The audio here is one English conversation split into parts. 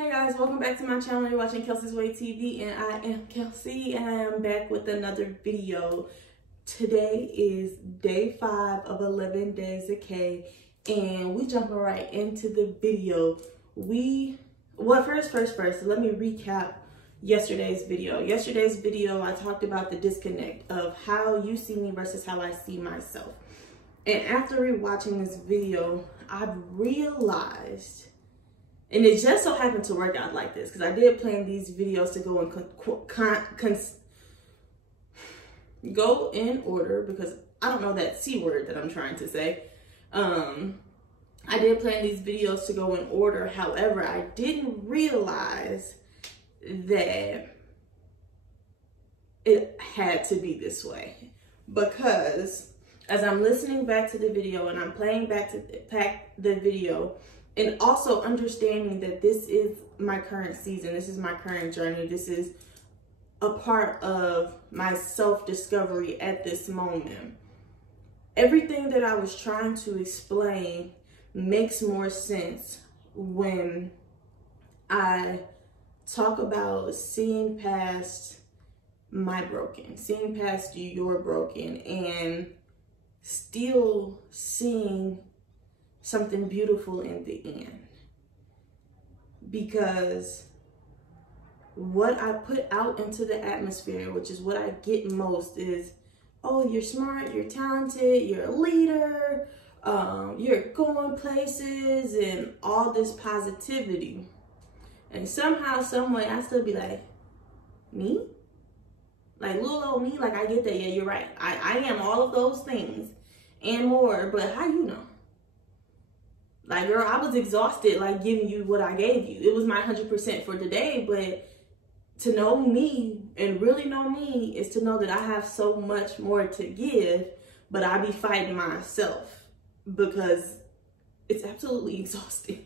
Hey guys, welcome back to my channel. You're watching Kel-Sei's Way TV and I am Kel-Sei and I am back with another video. Today is day 5 of 11 days of K and we jumping right into the video. First, let me recap yesterday's video. Yesterday's video, I talked about the disconnect of how you see me versus how I see myself. And after rewatching this video, I've realized, and it just so happened to work out like this, because I did plan these videos to go in order, because I don't know that C word that I'm trying to say. I did plan these videos to go in order. However, I didn't realize that it had to be this way, because as I'm listening back to the video and I'm playing back the video, and also understanding that this is my current season, this is my current journey, this is a part of my self-discovery at this moment. Everything that I was trying to explain makes more sense when I talk about seeing past my broken, seeing past your broken, and still seeing something beautiful in the end. Because what I put out into the atmosphere, which is what I get most, is, oh, you're smart, you're talented, you're a leader, you're going places, and all this positivity. And somehow, some way, I still be like, me? Like little old me? Like, I get that, yeah, you're right. I am all of those things and more, but how you know? Like, girl, I was exhausted, like, giving you what I gave you. It was my 100% for today, but to know me and really know me is to know that I have so much more to give, but I be fighting myself because it's absolutely exhausting.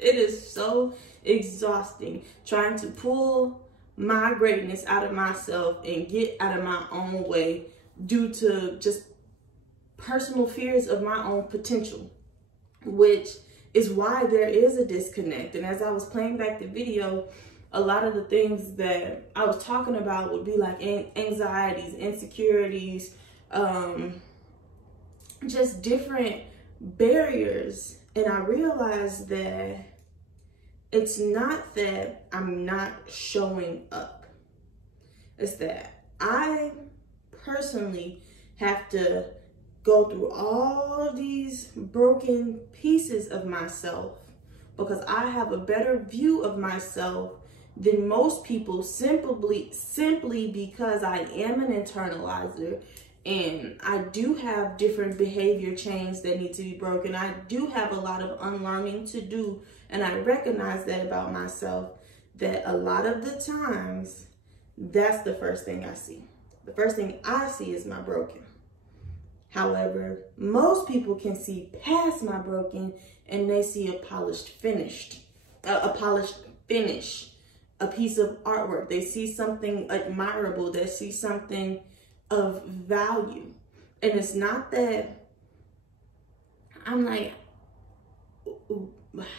It is so exhausting trying to pull my greatness out of myself and get out of my own way due to just personal fears of my own potential, which is why there is a disconnect. And as I was playing back the video, a lot of the things that I was talking about would be like anxieties, insecurities, just different barriers. And I realized that it's not that I'm not showing up. It's that I personally have to go through all these broken pieces of myself because I have a better view of myself than most people, simply because I am an internalizer and I do have different behavior chains that need to be broken. I do have a lot of unlearning to do, and I recognize that about myself, that a lot of the times that's the first thing I see. The first thing I see is my broken. However, most people can see past my broken and they see a polished finish, a piece of artwork. They see something admirable. They see something of value. And it's not that I'm like,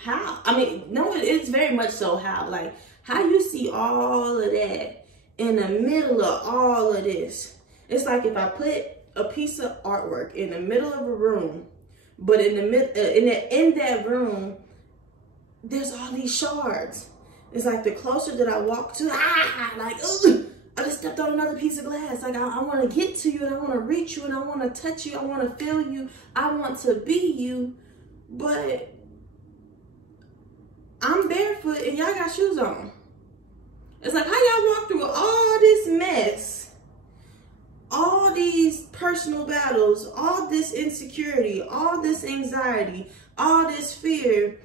how? I mean, no, it's very much so how. Like, how you see all of that in the middle of all of this. It's like if I put a piece of artwork in the middle of a room, but in that room, there's all these shards. It's like the closer that I walk to, like, ugh, I just stepped on another piece of glass. Like, I want to get to you, and I want to reach you, and I want to touch you, I want to feel you, I want to be you, but I'm barefoot and y'all got shoes on. It's like, how y'all walk through all this mess, all these personal battles, all this insecurity, all this anxiety, all this fear,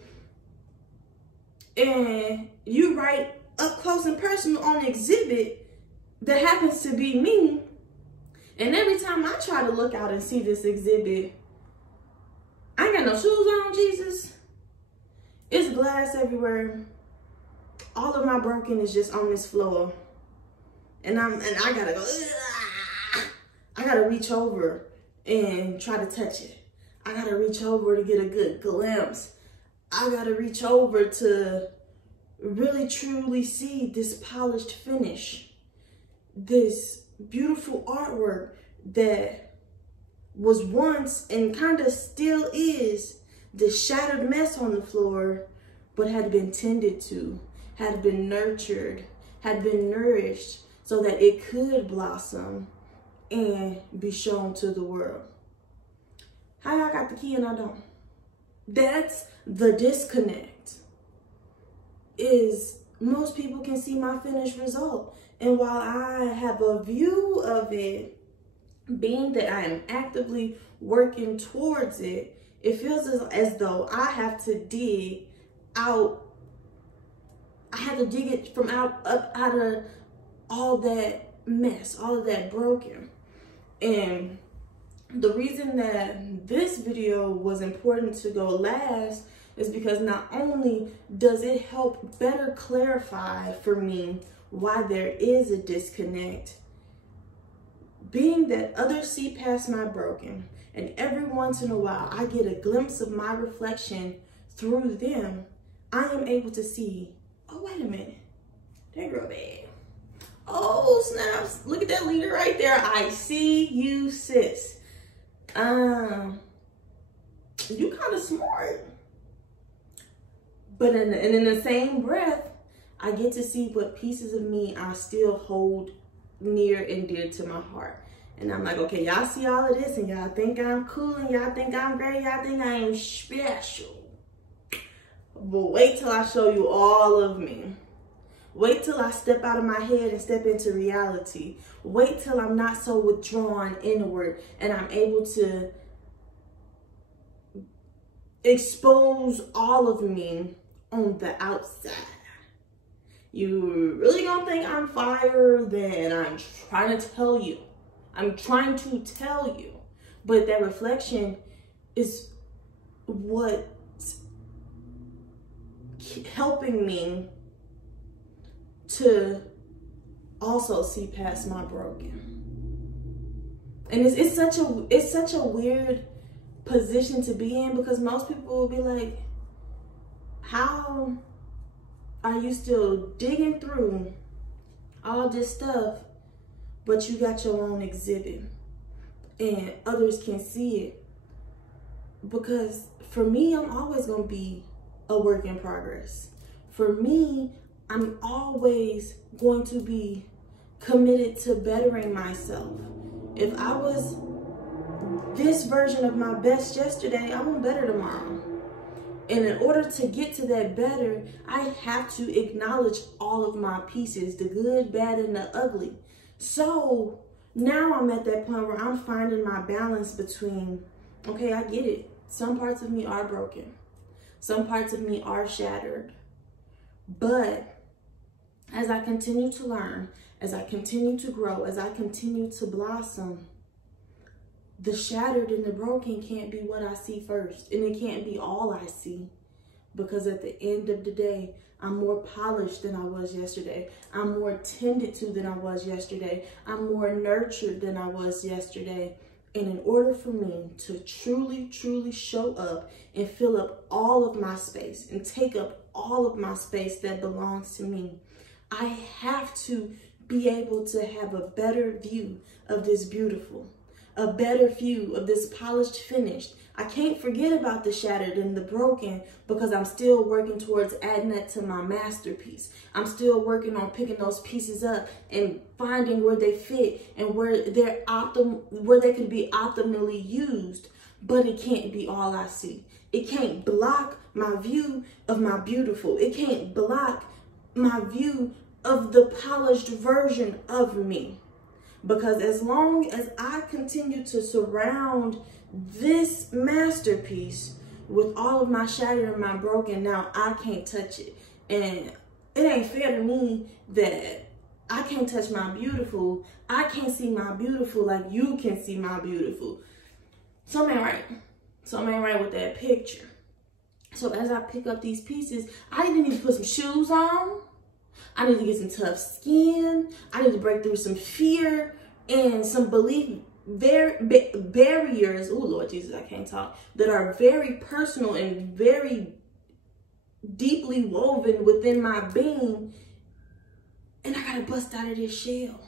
and you right up close and personal on exhibit that happens to be me. And every time I try to look out and see this exhibit, I ain't got no shoes on, Jesus. It's glass everywhere. All of my broken is just on this floor. And I gotta go, I gotta reach over and try to touch it. I gotta reach over to get a good glimpse. I gotta reach over to really truly see this polished finish, this beautiful artwork that was once and kind of still is the shattered mess on the floor, but had been tended to, had been nurtured, had been nourished so that it could blossom and be shown to the world. How y'all got the key and I don't? That's the disconnect. Is most people can see my finished result. And while I have a view of it, being that I am actively working towards it, it feels as though I have to dig out. I have to dig it from up out of all that mess, all of that broken. And the reason that this video was important to go last is because not only does it help better clarify for me why there is a disconnect, being that others see past my broken, and every once in a while I get a glimpse of my reflection through them, I am able to see, oh, wait a minute, that girl bad. Oh, snaps, look at that leader right there. I see you, sis. You kind of smart. But in the same breath, I get to see what pieces of me I still hold near and dear to my heart. And I'm like, okay, y'all see all of this and y'all think I'm cool and y'all think I'm great, y'all think I am special. But wait till I show you all of me. Wait till I step out of my head and step into reality. Wait till I'm not so withdrawn inward and I'm able to expose all of me on the outside. You really gonna think I'm fire? Then I'm trying to tell you. I'm trying to tell you. But that reflection is what's helping me to also see past my broken. And it's such a weird position to be in, because most people will be like, how are you still digging through all this stuff, but you got your own exhibit and others can see it? Because for me, I'm always going to be a work in progress. For me, I'm always going to be committed to bettering myself. If I was this version of my best yesterday, I want better tomorrow. And in order to get to that better, I have to acknowledge all of my pieces, the good, bad, and the ugly. So now I'm at that point where I'm finding my balance between, okay, I get it. Some parts of me are broken. Some parts of me are shattered. But as I continue to learn, as I continue to grow, as I continue to blossom, the shattered and the broken can't be what I see first. And it can't be all I see. Because at the end of the day, I'm more polished than I was yesterday. I'm more tended to than I was yesterday. I'm more nurtured than I was yesterday. And in order for me to truly, truly show up and fill up all of my space and take up all of my space that belongs to me, I have to be able to have a better view of this beautiful, a better view of this polished finished. I can't forget about the shattered and the broken, because I'm still working towards adding that to my masterpiece. I'm still working on picking those pieces up and finding where they fit and where they can be optimally used. But it can't be all I see. It can't block my view of my beautiful. It can't block my view of the polished version of me. Because as long as I continue to surround this masterpiece with all of my shattered and my broken, now I can't touch it. And it ain't fair to me that I can't touch my beautiful. I can't see my beautiful like you can see my beautiful. Something ain't right. Something ain't right with that picture. So as I pick up these pieces, I need to put some shoes on. I need to get some tough skin. I need to break through some fear and some belief barriers. Oh, Lord Jesus, I can't talk. That are very personal and very deeply woven within my being, and I gotta bust out of this shell.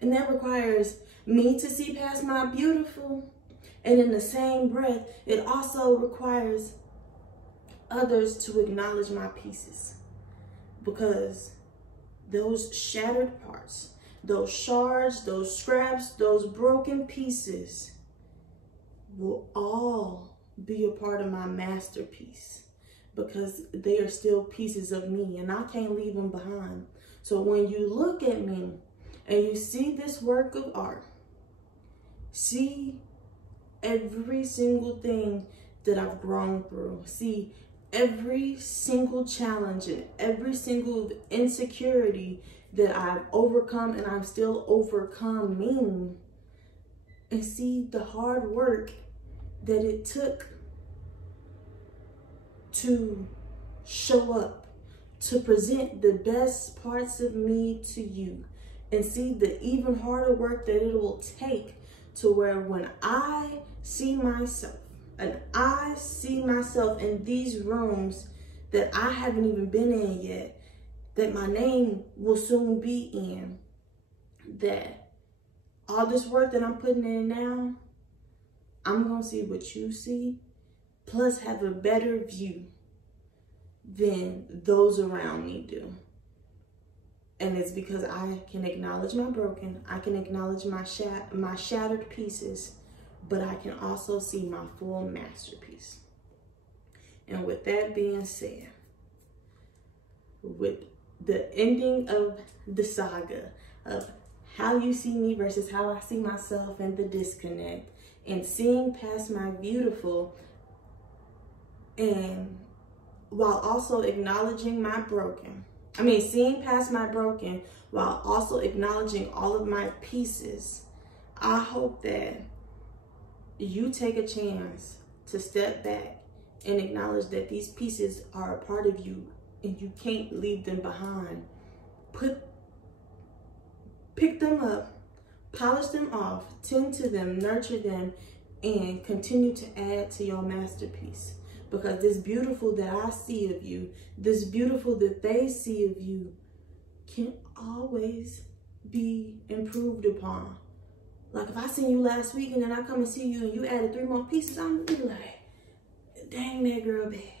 And that requires me to see past my beautiful. And in the same breath, it also requires others to acknowledge my pieces. Because those shattered parts, those shards, those scraps, those broken pieces will all be a part of my masterpiece. Because they are still pieces of me, and I can't leave them behind. So when you look at me and you see this work of art, see every single thing that I've grown through. See every single challenge and every single insecurity that I've overcome and I'm still overcoming. And see the hard work that it took to show up, to present the best parts of me to you. And see the even harder work that it will take to where when I see myself, and I see myself in these rooms that I haven't even been in yet, that my name will soon be in, that all this work that I'm putting in now, I'm going to see what you see, plus have a better view than those around me do. And it's because I can acknowledge my broken, I can acknowledge my shattered pieces, but I can also see my full masterpiece. And with that being said, with the ending of the saga of how you see me versus how I see myself and the disconnect, and seeing past my beautiful, and while also acknowledging my broken, seeing past my broken while also acknowledging all of my pieces, I hope that you take a chance to step back and acknowledge that these pieces are a part of you and you can't leave them behind. Pick them up, polish them off, tend to them, nurture them, and continue to add to your masterpiece. Because this beautiful that I see of you, this beautiful that they see of you, can always be improved upon. Like if I seen you last week and then I come and see you and you added 3 more pieces, I'm gonna be like, dang that girl bad.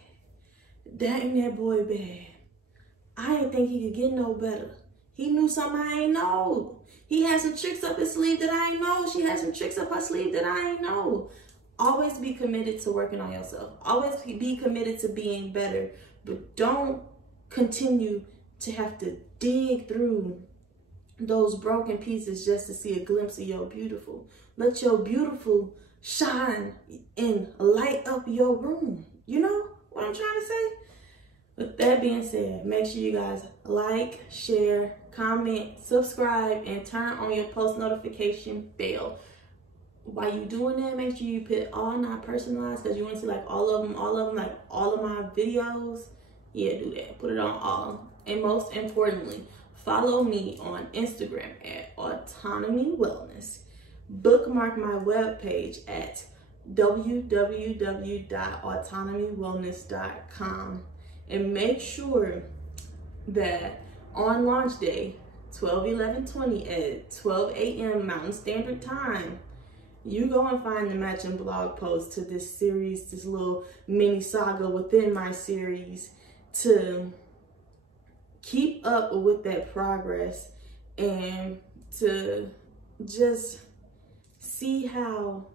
Dang that boy bad. I didn't think he could get no better. He knew something I ain't know. He had some tricks up his sleeve that I ain't know. She had some tricks up her sleeve that I ain't know. Always be committed to working on yourself. Always be committed to being better. But don't continue to have to dig through those broken pieces just to see a glimpse of your beautiful. Let your beautiful shine and light up your room. You know what I'm trying to say? With that being said, make sure you guys like, share, comment, subscribe, and turn on your post notification bell. While you doing that, make sure you put all not personalized, because you want to see like all of them, like all of my videos. Yeah, do that. Put it on all. And most importantly, follow me on Instagram at Autonomy Wellness. Bookmark my webpage at www.autonomywellness.com. And make sure that on launch day, 12/11/20 at 12 a.m. Mountain Standard Time, you go and find the matching blog post to this series, this little mini saga within my series, to keep up with that progress and to just see how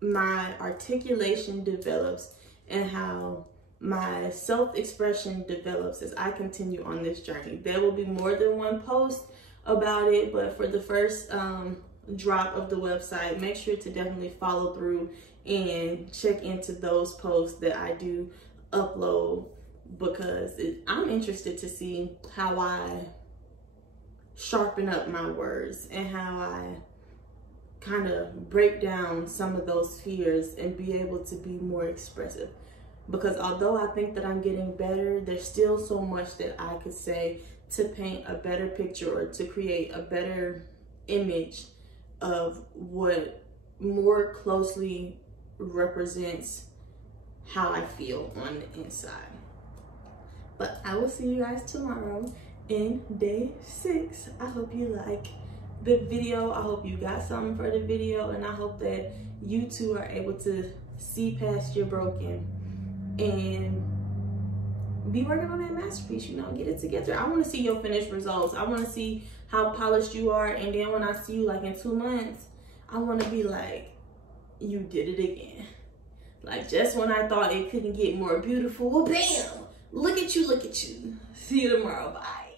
my articulation develops and how my self-expression develops as I continue on this journey. There will be more than one post about it, but for the first drop of the website, make sure to definitely follow through and check into those posts that I do upload, because I'm interested to see how I sharpen up my words and how I kind of break down some of those fears and be able to be more expressive. Because although I think that I'm getting better, there's still so much that I could say to paint a better picture or to create a better image of what more closely represents how I feel on the inside. But I will see you guys tomorrow in day 6. I hope you like the video. I hope you got something for the video, and I hope that you too are able to see past your broken and be working on that masterpiece, you know, get it together. I want to see your finished results. I want to see how polished you are, and then when I see you like in 2 months, I want to be like, you did it again. Like, just when I thought it couldn't get more beautiful, well, bam, look at you, look at you. See you tomorrow. Bye.